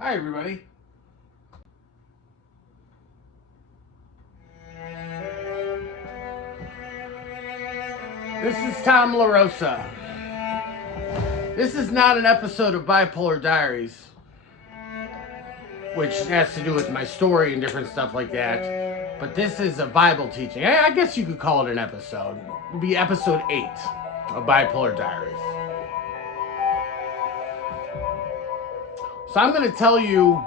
Hi, everybody. This is Tom LaRosa. This is not an episode of Bipolar Diaries, which has to do with my story and different stuff like that. But this is a Bible teaching. I guess you could call it an episode. It would be episode 8 of Bipolar Diaries. So I'm going to tell you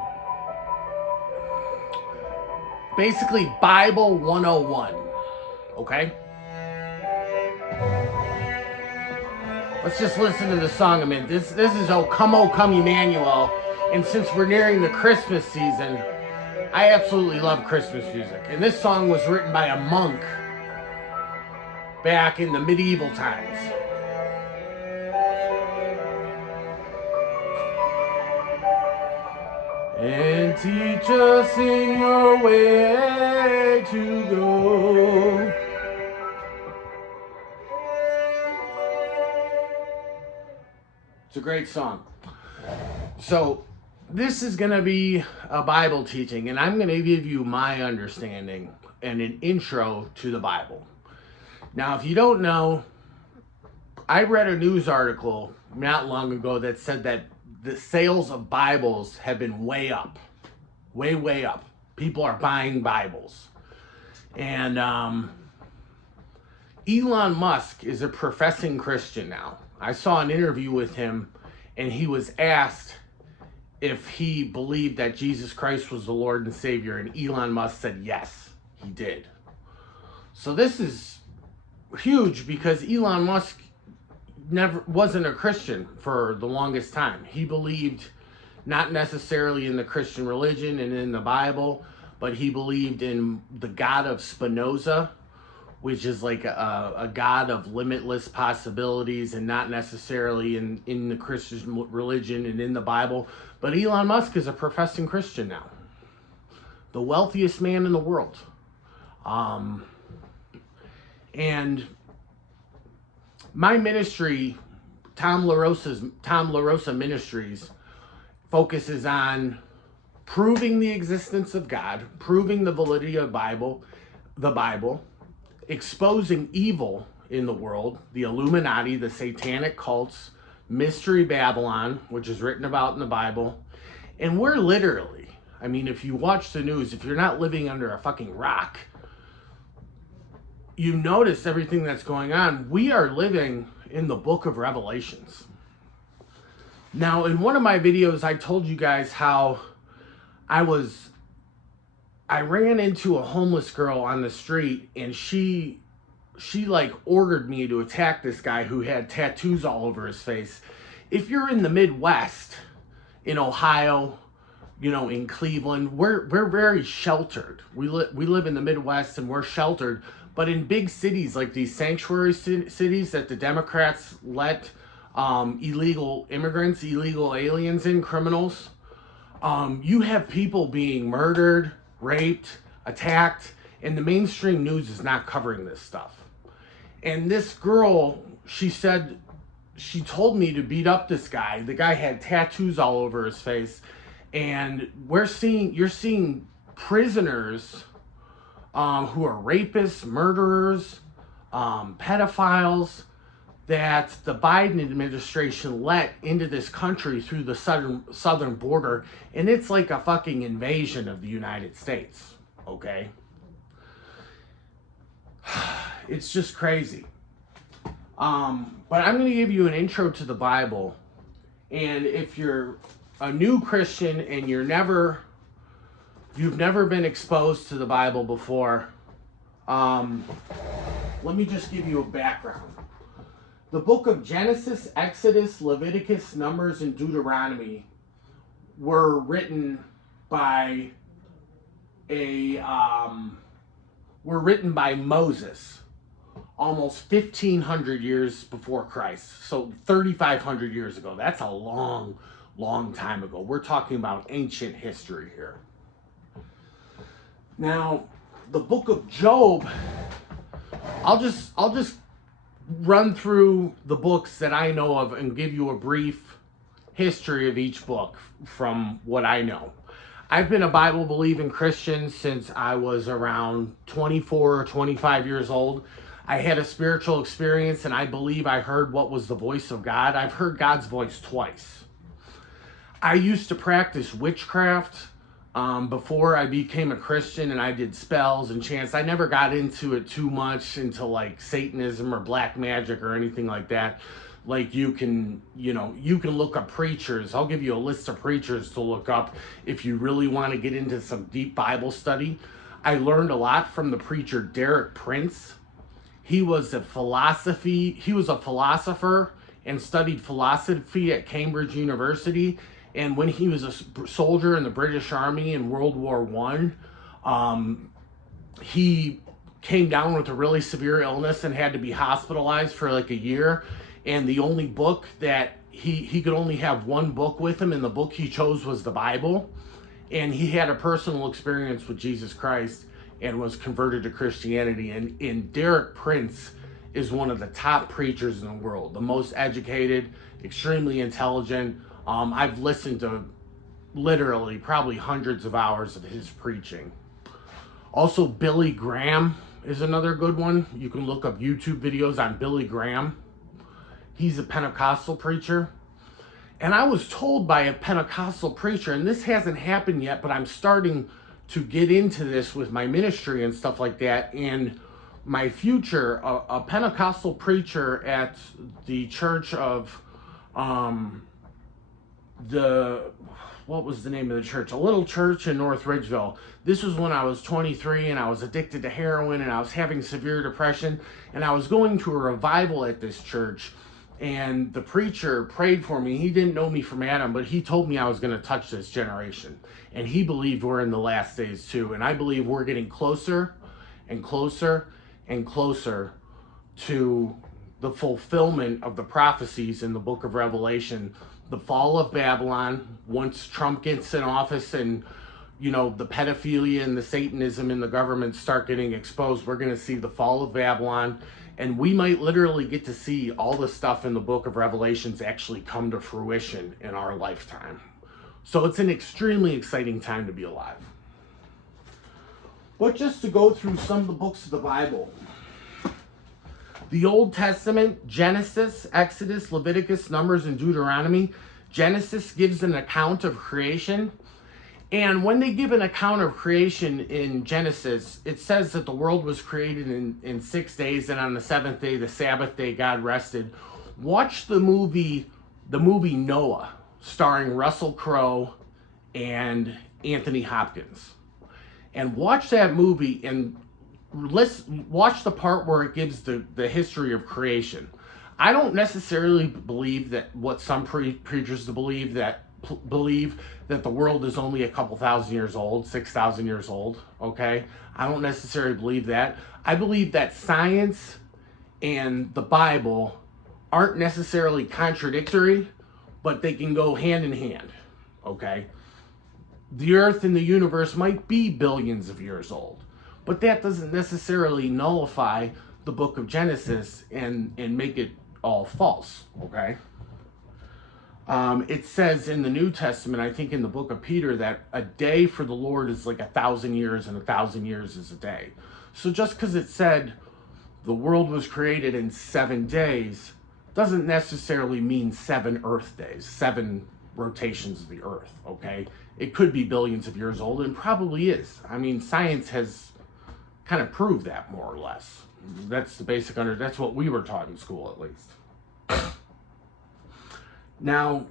basically Bible 101. Okay? Let's just listen to the song a minute. This is O Come Emmanuel. And since we're nearing the Christmas season, I absolutely love Christmas music. And this song was written by a monk back in the medieval times. And teach us in your way to go. It's a great song. So this is going to be a Bible teaching, and I'm going to give you my understanding and an intro to the Bible. Now, if you don't know, I read a news article not long ago that said that the sales of Bibles have been way up. Way up. People are buying Bibles. And Elon Musk is a professing Christian now. I saw an interview with him, and he was asked if he believed that Jesus Christ was the Lord and Savior, and Elon Musk said yes, he did. So this is huge because Elon Musk never wasn't a Christian for the longest time. He believed not necessarily in the Christian religion and in the Bible, but he believed in the God of Spinoza, which is like a God of limitless possibilities and not necessarily in the Christian religion and in the Bible. But Elon Musk is a professing Christian now. The wealthiest man in the world. And my ministry, Tom LaRosa Ministries, focuses on proving the existence of God, proving the validity of the Bible, exposing evil in the world, the Illuminati, the satanic cults, Mystery Babylon, which is written about in the Bible. And we're literally, I mean, if you watch the news, if you're not living under a fucking rock, you notice everything that's going on. We are living in the book of Revelations. Now, in one of my videos, I told you guys how I ran into a homeless girl on the street, and she like ordered me to attack this guy who had tattoos all over his face. If you're in the Midwest, in Ohio, in Cleveland, we're very sheltered. We live in the Midwest and we're sheltered. But in big cities like these sanctuary cities that the Democrats let illegal immigrants, illegal aliens in, criminals, you have people being murdered, raped, attacked, and the mainstream news is not covering this stuff. And this girl, she told me to beat up this guy. The guy had tattoos all over his face. And you're seeing prisoners who are rapists, murderers, pedophiles that the Biden administration let into this country through the southern border. And it's like a fucking invasion of the United States, okay? It's just crazy. But I'm going to give you an intro to the Bible. And if you're a new Christian and you've never been exposed to the Bible before, let me just give you a background. The book of Genesis, Exodus, Leviticus, Numbers, and Deuteronomy were written by Moses almost 1,500 years before Christ. So 3,500 years ago. That's a long time ago. We're talking about ancient history here. Now, the book of Job, I'll just run through the books that I know of and give you a brief history of each book from what I know. I've been a Bible believing Christian since I was around 24 or 25 years old. I had a spiritual experience and I believe I heard what was the voice of God. I've heard God's voice twice. I used to practice witchcraft before I became a Christian, and I did spells and chants. I never got into it too much, into like Satanism or black magic or anything like that. Like you can look up preachers. I'll give you a list of preachers to look up if you really want to get into some deep Bible study. I learned a lot from the preacher Derek Prince. He was a philosopher and studied philosophy at Cambridge University. And when he was a soldier in the British Army in World War I, he came down with a really severe illness and had to be hospitalized for like a year. And the only book that he could only have one book with him, and the book he chose was the Bible. And he had a personal experience with Jesus Christ and was converted to Christianity. And Derek Prince is one of the top preachers in the world, the most educated, extremely intelligent. I've listened to literally probably hundreds of hours of his preaching. Also, Billy Graham is another good one. You can look up YouTube videos on Billy Graham. He's a Pentecostal preacher. And I was told by a Pentecostal preacher, and this hasn't happened yet, but I'm starting to get into this with my ministry and stuff like that. And my future, a Pentecostal preacher at the church of, what was the name of the church? A little church in North Ridgeville. This was when I was 23 and I was addicted to heroin and I was having severe depression. And I was going to a revival at this church. And the preacher prayed for me. He didn't know me from Adam, but he told me I was going to touch this generation. And he believed we're in the last days too. And I believe we're getting closer and closer and closer to the fulfillment of the prophecies in the book of Revelation. The fall of Babylon, once Trump gets in office and, the pedophilia and the Satanism in the government start getting exposed, we're going to see the fall of Babylon. And we might literally get to see all the stuff in the book of Revelations actually come to fruition in our lifetime. So it's an extremely exciting time to be alive. But just to go through some of the books of the Bible. The Old Testament, Genesis, Exodus, Leviticus, Numbers, and Deuteronomy. Genesis gives an account of creation. And when they give an account of creation in Genesis, it says that the world was created in 6 days, and on the seventh day, the Sabbath day, God rested. Watch the movie Noah, starring Russell Crowe and Anthony Hopkins. And watch that movie and watch the part where it gives the history of creation. I don't necessarily believe that what some preachers believe that the world is only a couple thousand years old, 6,000 years old, okay? I don't necessarily believe that. I believe that science and the Bible aren't necessarily contradictory, but they can go hand in hand, okay? The earth and the universe might be billions of years old, but that doesn't necessarily nullify the book of Genesis and make it all false, okay? It says in the New Testament, I think in the book of Peter, that a day for the Lord is like 1,000 years, and 1,000 years is a day. So just because it said the world was created in 7 days doesn't necessarily mean 7 Earth days, 7 rotations of the Earth, okay? It could be billions of years old, and probably is. I mean, science has kind of proved that more or less. That's the basic that's what we were taught in school, at least. Now,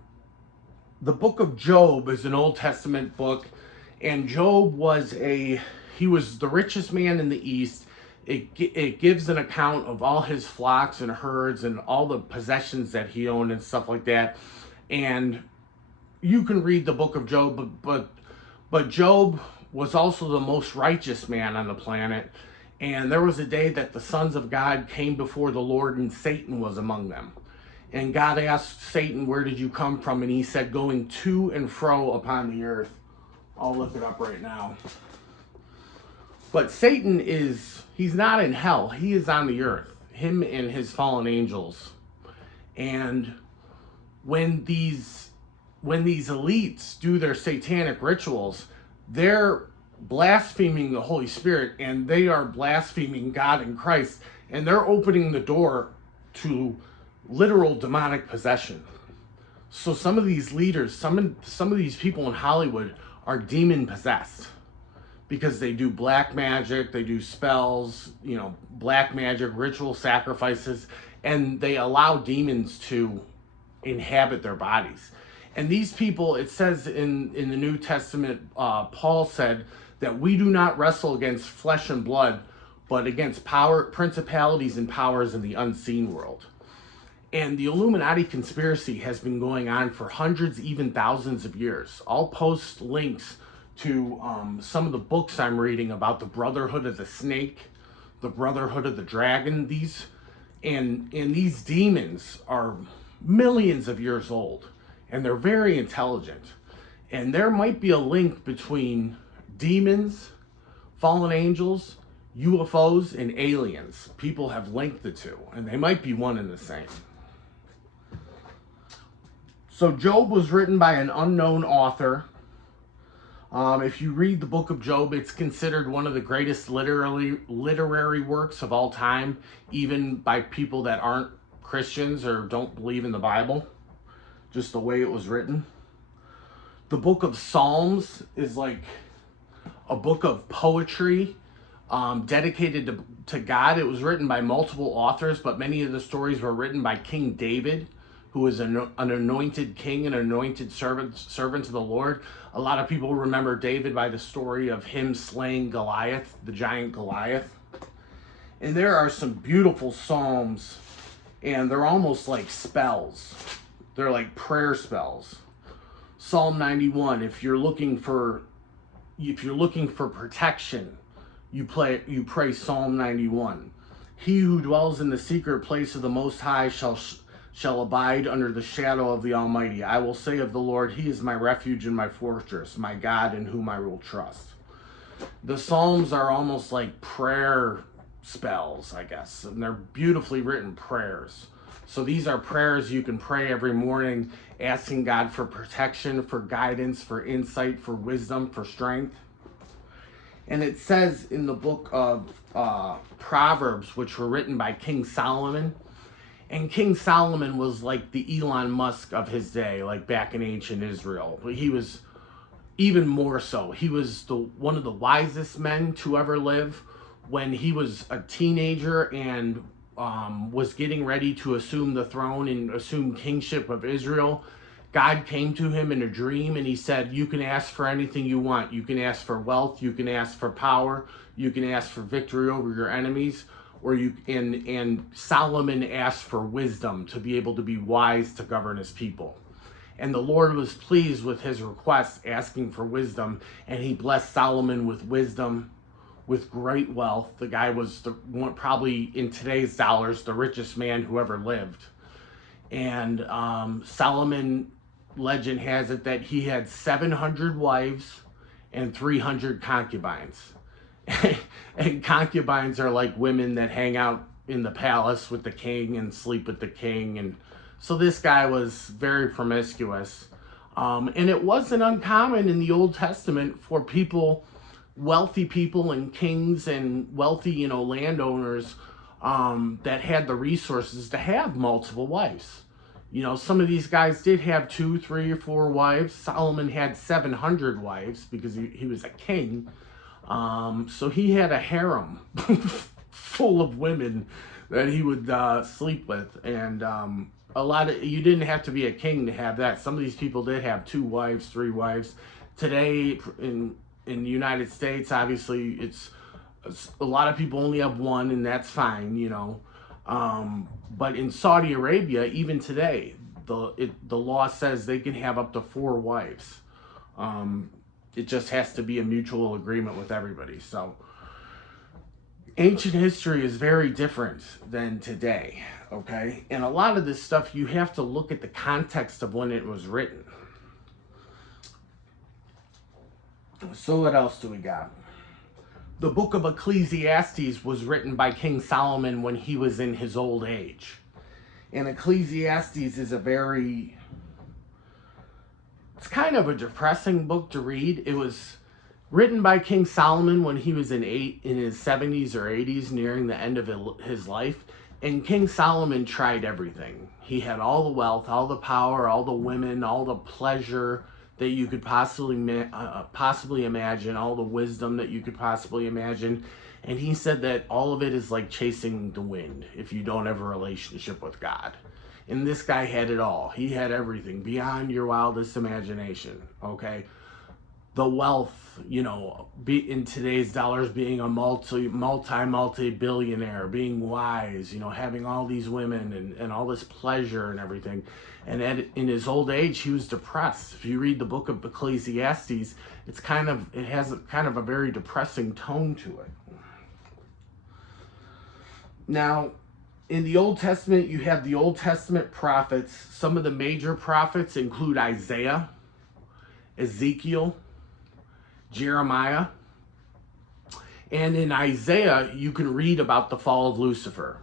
the book of Job is an Old Testament book, and Job was the richest man in the East. It gives an account of all his flocks and herds and all the possessions that he owned and stuff like that. And you can read the book of Job, but Job was also the most righteous man on the planet. And there was a day that the sons of God came before the Lord, and Satan was among them. And God asked Satan, "Where did you come from?" And he said, "Going to and fro upon the earth." I'll look it up right now. But Satan he's not in hell. He is on the earth. Him and his fallen angels. And when these when these elites do their satanic rituals, they're blaspheming the Holy Spirit, and they are blaspheming God and Christ, and they're opening the door to literal demonic possession. So some of these leaders, some of these people in Hollywood are demon possessed because they do black magic, they do spells, black magic, ritual sacrifices, and they allow demons to inhabit their bodies. And these people, it says in the New Testament, Paul said that we do not wrestle against flesh and blood, but against principalities and powers in the unseen world. And the Illuminati conspiracy has been going on for hundreds, even thousands of years. I'll post links to some of the books I'm reading about the Brotherhood of the Snake, the Brotherhood of the Dragon. These demons are millions of years old, and they're very intelligent. And there might be a link between demons, fallen angels, UFOs, and aliens. People have linked the two, and they might be one and the same. So Job was written by an unknown author. If you read the book of Job, it's considered one of the greatest literary works of all time, even by people that aren't Christians or don't believe in the Bible, just the way it was written. The book of Psalms is like a book of poetry dedicated to God. It was written by multiple authors, but many of the stories were written by King David, who is an anointed king, an anointed servant of the Lord. A lot of people remember David by the story of him slaying Goliath, the giant Goliath. And there are some beautiful psalms, and they're almost like spells. They're like prayer spells. Psalm 91, if you're looking for protection, you pray Psalm 91. He who dwells in the secret place of the Most High shall abide under the shadow of the Almighty. I will say of the Lord, He is my refuge and my fortress, my God in whom I will trust. The Psalms are almost like prayer spells, I guess, and they're beautifully written prayers. So these are prayers you can pray every morning, asking God for protection, for guidance, for insight, for wisdom, for strength. And it says in the book of Proverbs, which were written by King Solomon, and King Solomon was like the Elon Musk of his day, like back in ancient Israel. But he was even more so. He was one of the wisest men to ever live. When he was a teenager and was getting ready to assume the throne and assume kingship of Israel, God came to him in a dream and he said, you can ask for anything you want. You can ask for wealth, you can ask for power, you can ask for victory over your enemies, and Solomon asked for wisdom to be able to be wise to govern his people. And the Lord was pleased with his request, asking for wisdom, and he blessed Solomon with wisdom, with great wealth. The guy was probably in today's dollars the richest man who ever lived. And Solomon, legend has it that he had 700 wives and 300 concubines. And concubines are like women that hang out in the palace with the king and sleep with the king. And so this guy was very promiscuous. And it wasn't uncommon in the Old Testament for wealthy people and kings and wealthy, landowners that had the resources to have multiple wives. Some of these guys did have 2, 3, or 4 wives. Solomon had 700 wives because he was a king. So he had a harem full of women that he would sleep with. And you didn't have to be a king to have that. Some of these people did have 2 wives, 3 wives. Today in the United States, obviously, it's a lot of people only have 1, and that's fine, but in Saudi Arabia, even today, the law says they can have up to 4 wives. It just has to be a mutual agreement with everybody. So ancient history is very different than today, okay? And a lot of this stuff, you have to look at the context of when it was written. So what else do we got? The book of Ecclesiastes was written by King Solomon when he was in his old age. And Ecclesiastes is a very It's kind of a depressing book to read. It was written by King Solomon when he was in his 70s or 80s, nearing the end of his life. And King Solomon tried everything. He had all the wealth, all the power, all the women, all the pleasure that you could possibly imagine, all the wisdom that you could possibly imagine. And he said that all of it is like chasing the wind if you don't have a relationship with God. And this guy had it all. He had everything beyond your wildest imagination, okay? The wealth, you know, in today's dollars, being a multi-billionaire, being wise, you know, having all these women and all this pleasure and everything. And in his old age, he was depressed. If you read the book of Ecclesiastes, it has kind of a very depressing tone to it. Now, in the Old Testament, you have the Old Testament prophets. Some of the major prophets include Isaiah, Ezekiel, Jeremiah. And in Isaiah, you can read about the fall of Lucifer.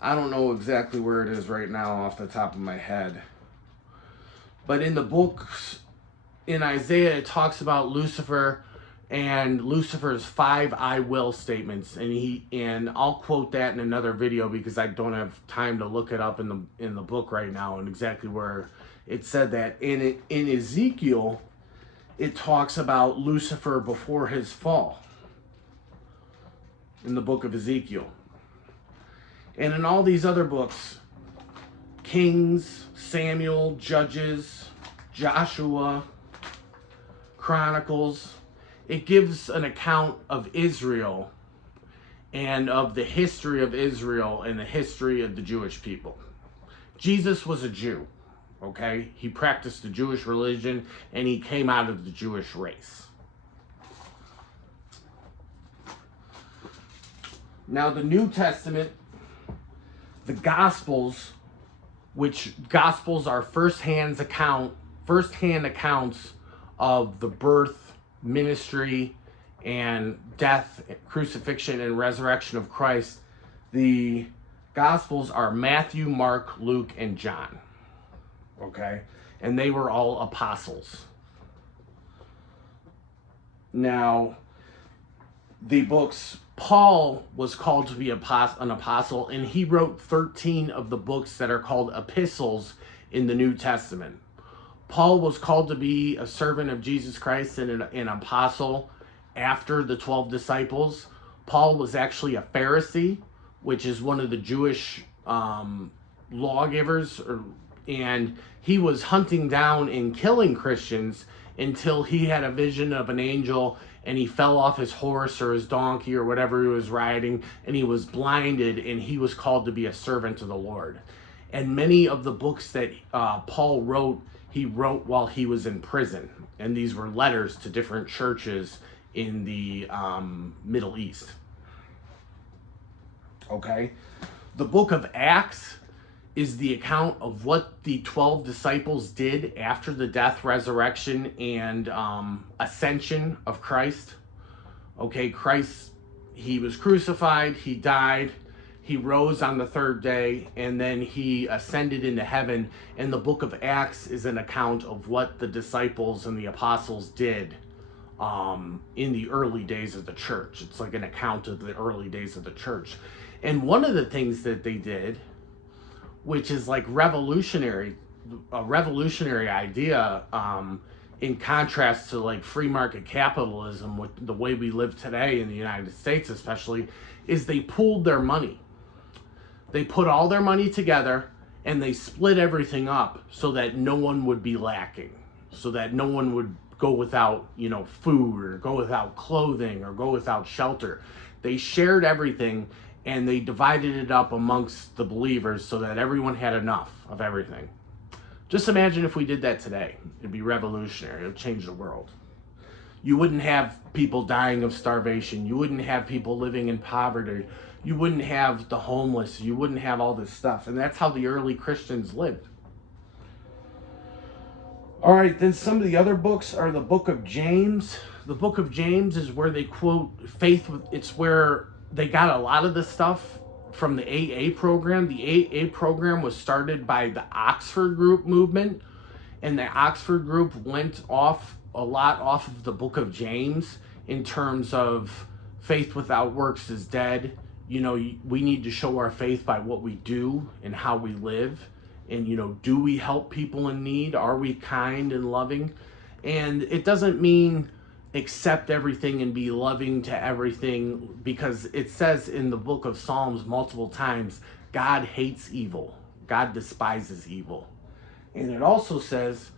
I don't know exactly where it is right now off the top of my head. But in the books, in Isaiah, it talks about Lucifer and Lucifer's 5 I will statements. And I'll quote that in another video because I don't have time to look it up in the book right now and exactly where it said that. In Ezekiel, it talks about Lucifer before his fall in the book of Ezekiel. And in all these other books, Kings, Samuel, Judges, Joshua, Chronicles, it gives an account of Israel and of the history of Israel and the history of the Jewish people. Jesus was a Jew. Okay, he practiced the Jewish religion and he came out of the Jewish race. Now, the New Testament, the Gospels, which Gospels are first-hand accounts of the birth, ministry, and death, crucifixion, and resurrection of Christ. The Gospels are Matthew, Mark, Luke, and John. Okay, and they were all apostles. Now, the books, Paul was called to be an apostle, and he wrote 13 of the books that are called epistles in the New Testament. Paul was called to be a servant of Jesus Christ and an apostle after the 12 disciples. Paul was actually a Pharisee, which is one of the Jewish lawgivers, and he was hunting down and killing Christians until he had a vision of an angel and he fell off his horse or his donkey or whatever he was riding, and he was blinded, and he was called to be a servant of the Lord. And many of the books that Paul wrote, he wrote while he was in prison, and these were letters to different churches in the Middle East. Okay, the book of Acts is the account of what the 12 disciples did after the death, resurrection, and ascension of Christ. Okay, Christ, he was crucified, he died, he rose on the 3rd day, and then he ascended into heaven. And the book of Acts is an account of what the disciples and the apostles did in the early days of the church. It's like an account of the early days of the church. And one of the things that they did, which is like a revolutionary idea in contrast to like free market capitalism, with the way we live today in the United States especially, is they pooled their money. They put all their money together and they split everything up so that no one would be lacking, so that no one would go without, food, or go without clothing, or go without shelter. They shared everything, and they divided it up amongst the believers so that everyone had enough of everything. Just imagine if we did that today. It'd be revolutionary. It would change the world. You wouldn't have people dying of starvation. You wouldn't have people living in poverty. You wouldn't have the homeless. You wouldn't have all this stuff. And that's how the early Christians lived. All right, then some of the other books are the book of James. The book of James is where they quote faith. It's where they got a lot of the stuff from the AA program. The AA program was started by the Oxford Group movement, And the Oxford group went off a lot off of the book of James in terms of faith without works is dead. You know, we need to show our faith by what we do and how we live. And, you know, do we help people in need? Are we kind and loving? And it doesn't mean accept everything and be loving to everything, because it says in the book of Psalms multiple times, God hates evil. God despises evil. And it also says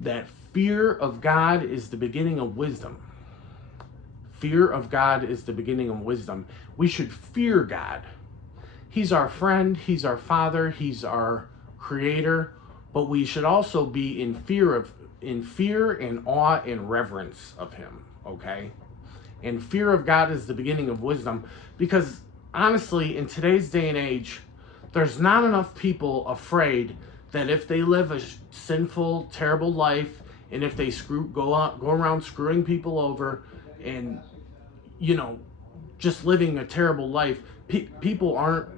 that fear of God is the beginning of wisdom. Fear of God is the beginning of wisdom. We should fear God. He's our friend, he's our father, he's our creator, but we should also be in fear and awe and reverence of him, okay? And fear of God is the beginning of wisdom, because honestly, in today's day and age, there's not enough people afraid that if they live a sinful, terrible life, and if they go around screwing people over, and, you know, just living a terrible life, people aren't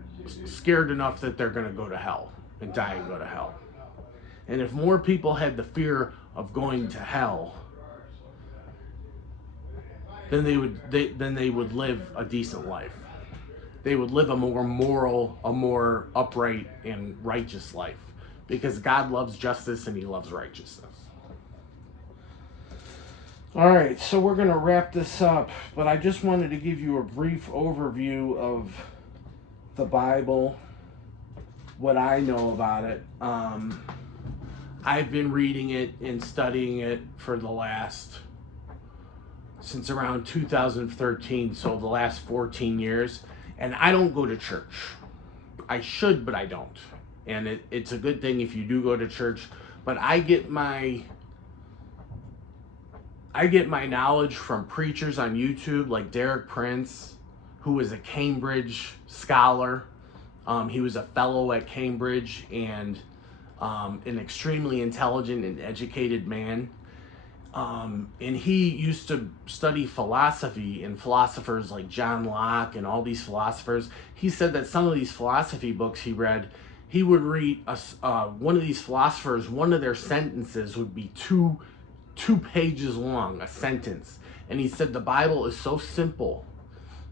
scared enough that they're going to go to hell and die and go to hell. And if more people had the fear of going to hell, then they would live a decent life. They would live a more moral, a more upright and righteous life, because God loves justice and he loves righteousness. All right, so we're going to wrap this up, but I just wanted to give you a brief overview of the Bible, what I know about it. I've been reading it and studying it since around 2013, so the last 14 years, and I don't go to church. I should, but I don't. And it's a good thing if you do go to church, but I get my knowledge from preachers on YouTube like Derek Prince, who was a Cambridge scholar. He was a fellow at Cambridge and an extremely intelligent and educated man. And he used to study philosophy and philosophers like John Locke and all these philosophers. He said that some of these philosophy books he read, he would read one of these philosophers, one of their sentences would be two pages long, a sentence. And he said the Bible is so simple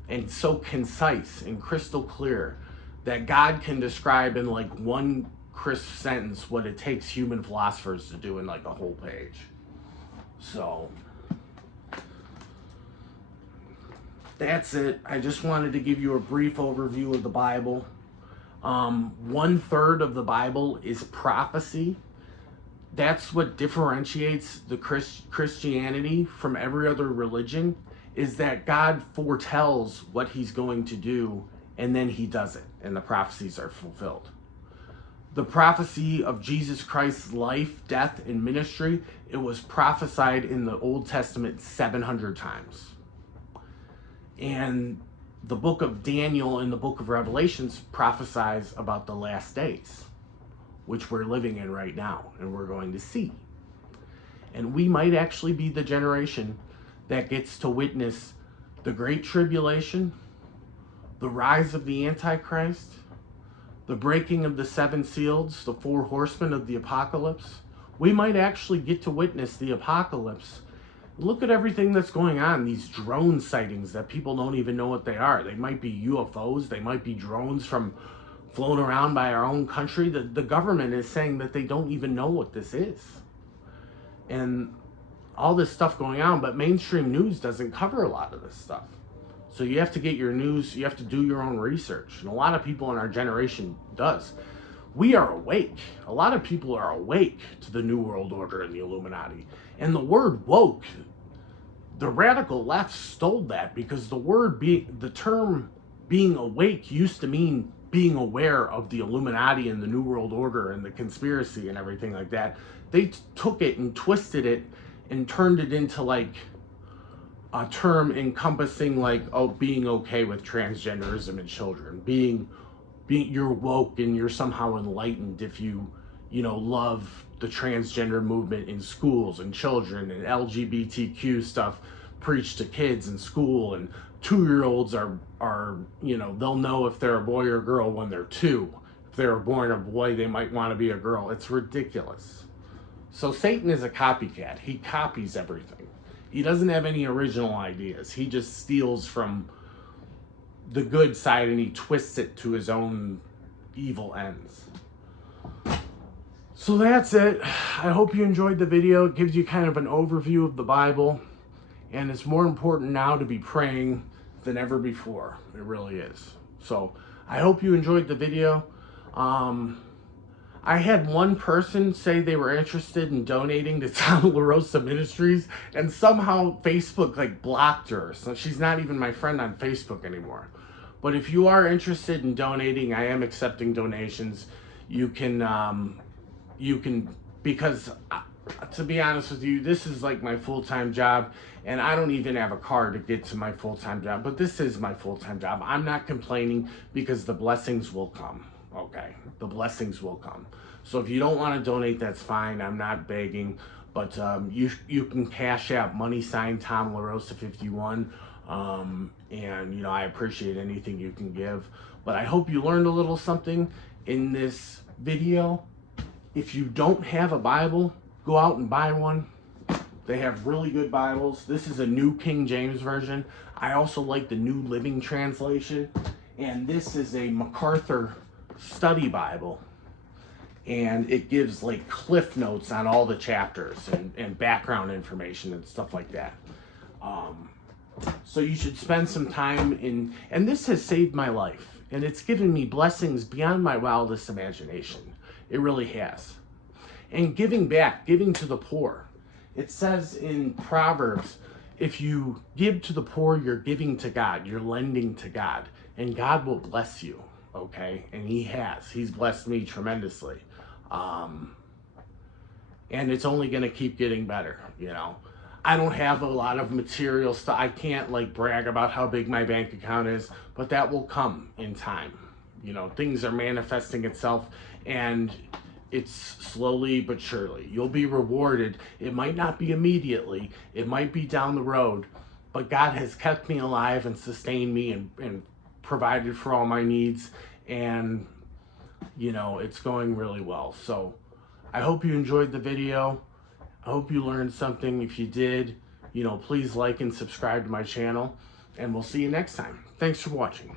and so concise and crystal clear that God can describe in like one crisp sentence what it takes human philosophers to do in like a whole page. So that's it. I just wanted to give you a brief overview of the Bible. 1/3 of the Bible is prophecy. That's what differentiates the Christianity from every other religion, is that God foretells what he's going to do, and then he does it, and the prophecies are fulfilled. The prophecy of Jesus Christ's life, death, and ministry, it was prophesied in the Old Testament 700 times. And the book of Daniel and the book of Revelations prophesies about the last days, which we're living in right now, and we're going to see. And we might actually be the generation that gets to witness the Great Tribulation, the rise of the Antichrist, the breaking of the 7 seals, the 4 horsemen of the apocalypse. We might actually get to witness the apocalypse. Look at everything that's going on, these drone sightings that people don't even know what they are. They might be UFOs, they might be drones from flown around by our own country. The government is saying that they don't even know what this is. And all this stuff going on, but mainstream news doesn't cover a lot of this stuff. So you have to get your news, you have to do your own research. And a lot of people in our generation does. We are awake. A lot of people are awake to the New World Order and the Illuminati. And the word woke, the radical left stole that, because the term being awake used to mean being aware of the Illuminati and the New World Order and the conspiracy and everything like that. They took it and twisted it and turned it into like a term encompassing like, oh, being okay with transgenderism in children, being you're woke and you're somehow enlightened if you love the transgender movement in schools and children, and LGBTQ stuff preached to kids in school, and 2-year-olds are they'll know if they're a boy or a girl when they're 2. If they were born a boy, they might want to be a girl. It's ridiculous. So Satan is a copycat. He copies everything. He doesn't have any original ideas. He just steals from the good side and he twists it to his own evil ends. So that's it. I hope you enjoyed the video. It gives you kind of an overview of the Bible. And it's more important now to be praying than ever before. It really is. So I hope you enjoyed the video. I had one person say they were interested in donating to Tom LaRosa Ministries, and somehow Facebook like blocked her. So she's not even my friend on Facebook anymore. But if you are interested in donating, I am accepting donations. You can, because to be honest with you, this is like my full-time job, and I don't even have a car to get to my full-time job, but this is my full-time job. I'm not complaining because the blessings will come, okay? The blessings will come. So if you don't want to donate, that's fine. I'm not begging, but you can cash out $Tom LaRosa 51, and you know, I appreciate anything you can give. But I hope you learned a little something in this video. If you don't have a Bible, go out and buy one. They have really good Bibles. This is a New King James Version. I also like the New Living Translation. And this is a MacArthur Study Bible. And it gives like cliff notes on all the chapters and background information and stuff like that. So you should spend some time in, and this has saved my life. And it's given me blessings beyond my wildest imagination. It really has. And giving back, giving to the poor. It says in Proverbs, if you give to the poor, you're giving to God. You're lending to God. And God will bless you, okay? And he has. He's blessed me tremendously. And it's only going to keep getting better, you know? I don't have a lot of material stuff. I can't like brag about how big my bank account is, but that will come in time. You know, things are manifesting itself, and it's slowly but surely. You'll be rewarded. It might not be immediately. It might be down the road, but God has kept me alive and sustained me and provided for all my needs. And, you know, it's going really well. So I hope you enjoyed the video. I hope you learned something. If you did, you know, please like and subscribe to my channel, and we'll see you next time. Thanks for watching.